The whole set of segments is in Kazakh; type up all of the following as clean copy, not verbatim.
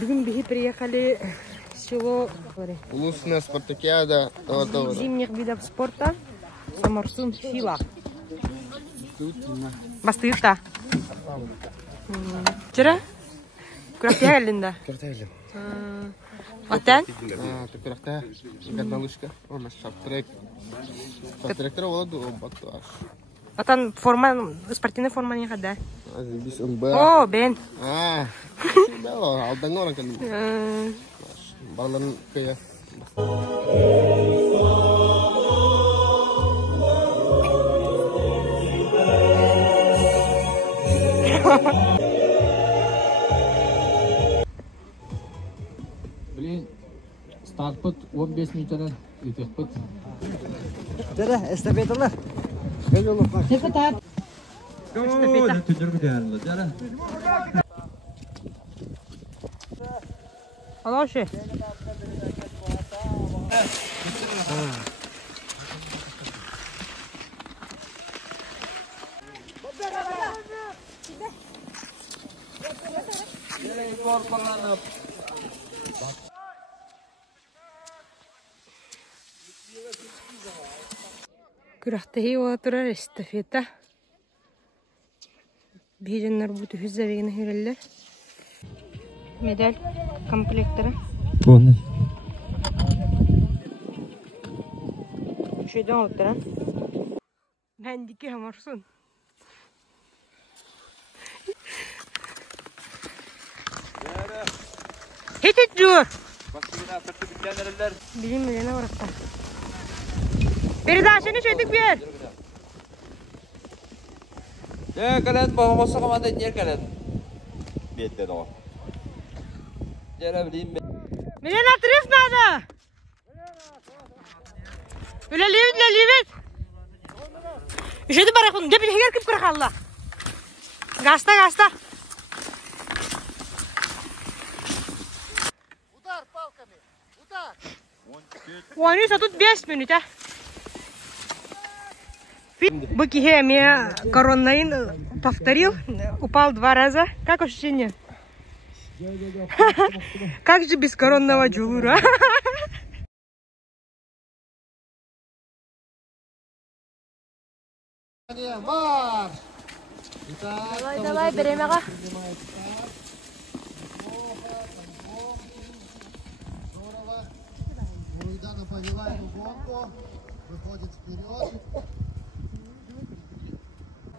Бүгін бігі приехали в село Улусная спартакиада зимних видов спорта Самарсун Фила. Бастыйта. Чера? Күрәктә әлендә. Атан? Күрәктә. Гадналышка. Она шарт-трек. Шарт-тректер олады батташ. Атан форма, спортивная форма не хода. Без МБ. О, бен. Да, алдан orang kan. Балан кая. Блин, старт пut 15 минуттан өтек пut. Дәре, эстафеталар. Гел жолукка. Эстафета. Алоше. Күрәктәге ватырар эстафета. Биреннәр бу төзәвегенә хирәлләр. Медаль комплектлары. Бонус. Шөйдән утыра. Мәндике Самарсун. Хитет жур. Билим менә баракта. Передачаны шөйдек бер. Ya kalian bawa masuk ke mana ini kalian? Bete dong. Jangan beli. Меня на отрыв надо. Ливит. Еще ты барахун, где бельгер кип крахалла. Гаста. Удар палками. Удар. Они тут 5 минут, а? Быкихе меня коронавирус повторил, упал 2 раза. Как ощущение? Как же без коронного джулура? Марш! Давай, берем его. Здорово. Уруйдана повела эту гонку. Выходит вперед.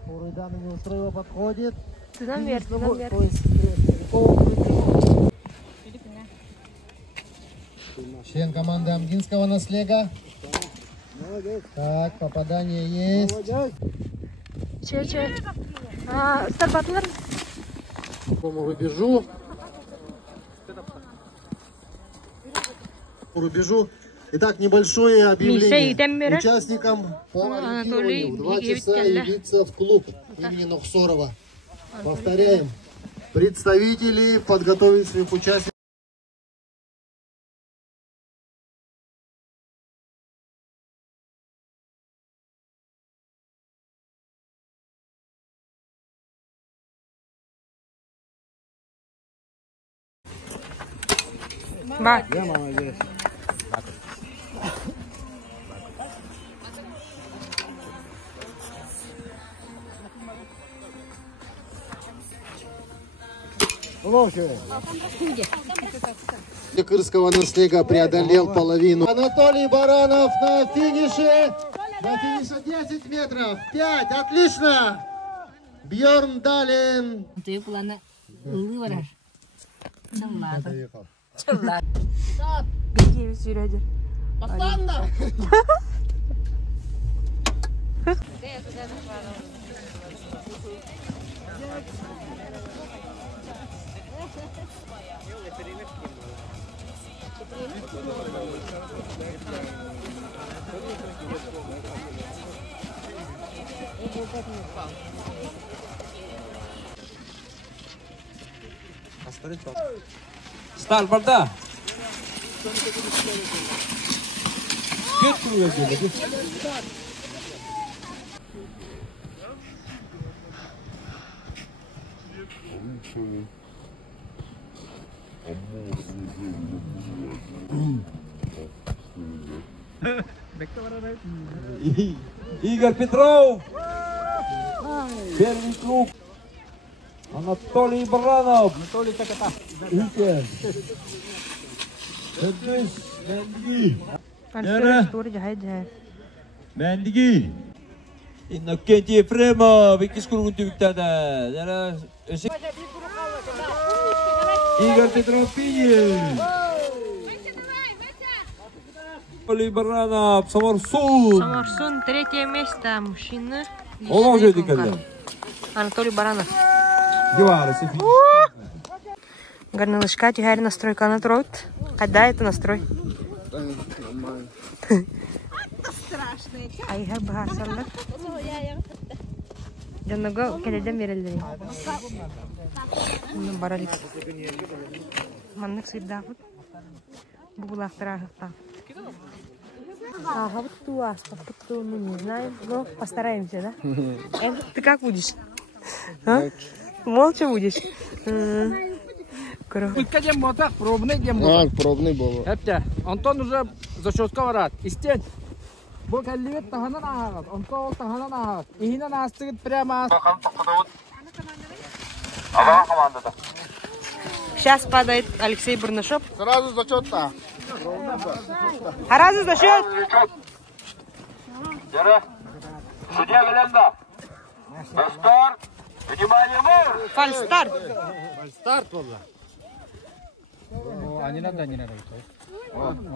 Уруйдана неустроево подходит. Ты наверх. Член команды Амгинского наслега. Так, попадание есть. Че. Старбатлар. По рубежу. Итак, небольшое объявление. Участникам по ориентированию в 2 часа явиться в клуб имени Нохсорова. Повторяем. Представители подготовить своих участников. Ба. Кырского наслега преодолел половину. Анатолий Баранов на финише. На финише 10 метров. 5. Отлично. Бьорн Далин. Ты плана выбораш. Чаллада. Беги, Серёдя. Пацанда. Start parta. Get through again. Игорь Петров. Первый круг. Анатолий Баранов. Анатолий как это? Мендиги. Иннокентий Ефремов. Икки кругун түбүктөрдө. Игорь Петров Пинин. Анатолий Баранов. Самарсун. Самарсун, третье место. Мужчина. Олоң жөйдү келди. Анатолий Баранов. Диварысы. Горнолыжка, тихарь настройка настроит. Когда это настрой? Нормально. Страшный. Айгар бахасалар. Жанного келеден берелдери. Баралик. Маннык сыйдагыт. Булактырагыта. Ага, вот ту аспа, ту, мы не знаем, но постараемся, да? Ты как будешь? А? Молча будешь? Ülke motak Пробный был. Hepte. Anton уже зачетка варат. Истен. Bu kellivet tahanan ağat. Anton tahanan ağat. İhinen astıgıt прямо. Ага, командада. Сейчас падает Алексей Бурнашов. Сразу зачет-то. Сразу зачет. Судья Галенда. Старт. Внимание, марш. Фальстарт. Старт был. Они надо.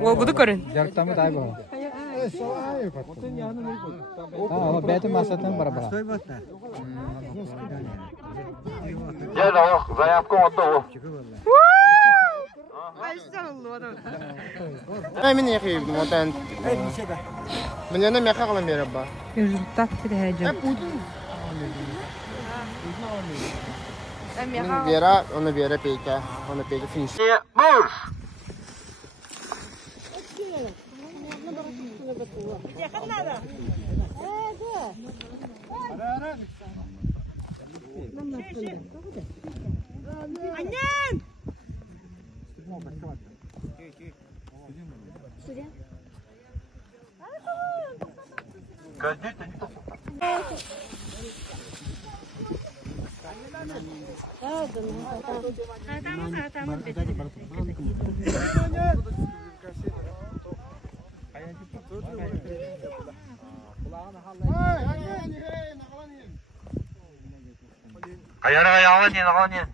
Ол буду көрün. Жарктамы дай бу. О, бәтем масатан бара-бара. Gel o, заявка отдо. Мен яхи, мотан. Мне на мяха калам бера ба. Результат переходит. Он бера пейка, финиш. Марш. Ayağını.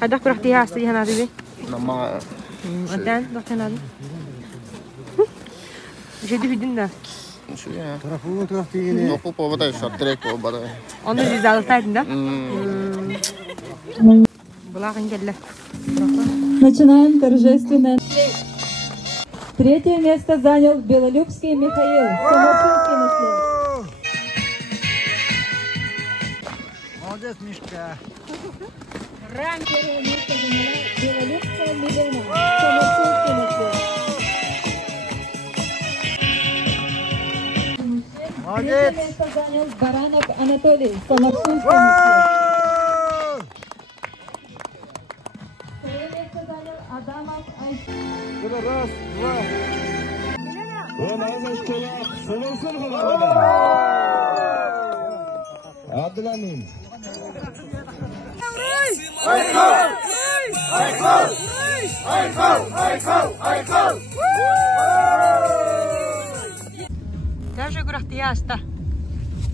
Kada kurang dia asli hana dibi. Nama. Adan dokter nadi. Jadi hidin da. Şu ya. Tarafı yine. Topu povada short track povada. Onu rezultatın da. Булагын келді. Начинаем торжественно. Третье место занял Белолюбский Михаил. Самарсунский наследник. Молодец, Мишка. Первое место заняла Белолюбская Милена. Самарсунский наследник. Третье место занял Баранов Анатолий. Самарсунский наследник. Адамов Айсен. Раз, два. Адламин. Даже Гурахтияста.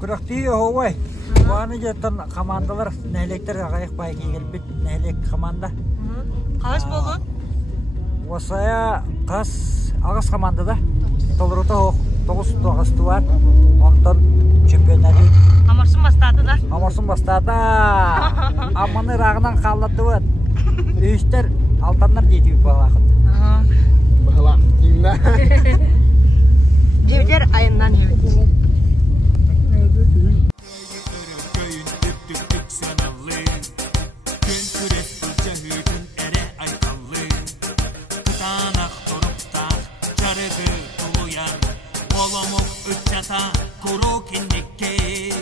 Гурахтия ой. Ваны жеттен командалар нәйлектер ағайық байки келбет нәйлек команда. Қалыс болу? Осая қас ағыз командада. Толырута оқ 9 туар. Онтан чемпионаты. Амарсын бастады да? Амарсын бастады. Аманы рағынан қаллаты өт. Үйістер алтандар дейті балақын. Балақ деймді. Жевдер айыннан жевді. Olamok üç çata Сорокиннике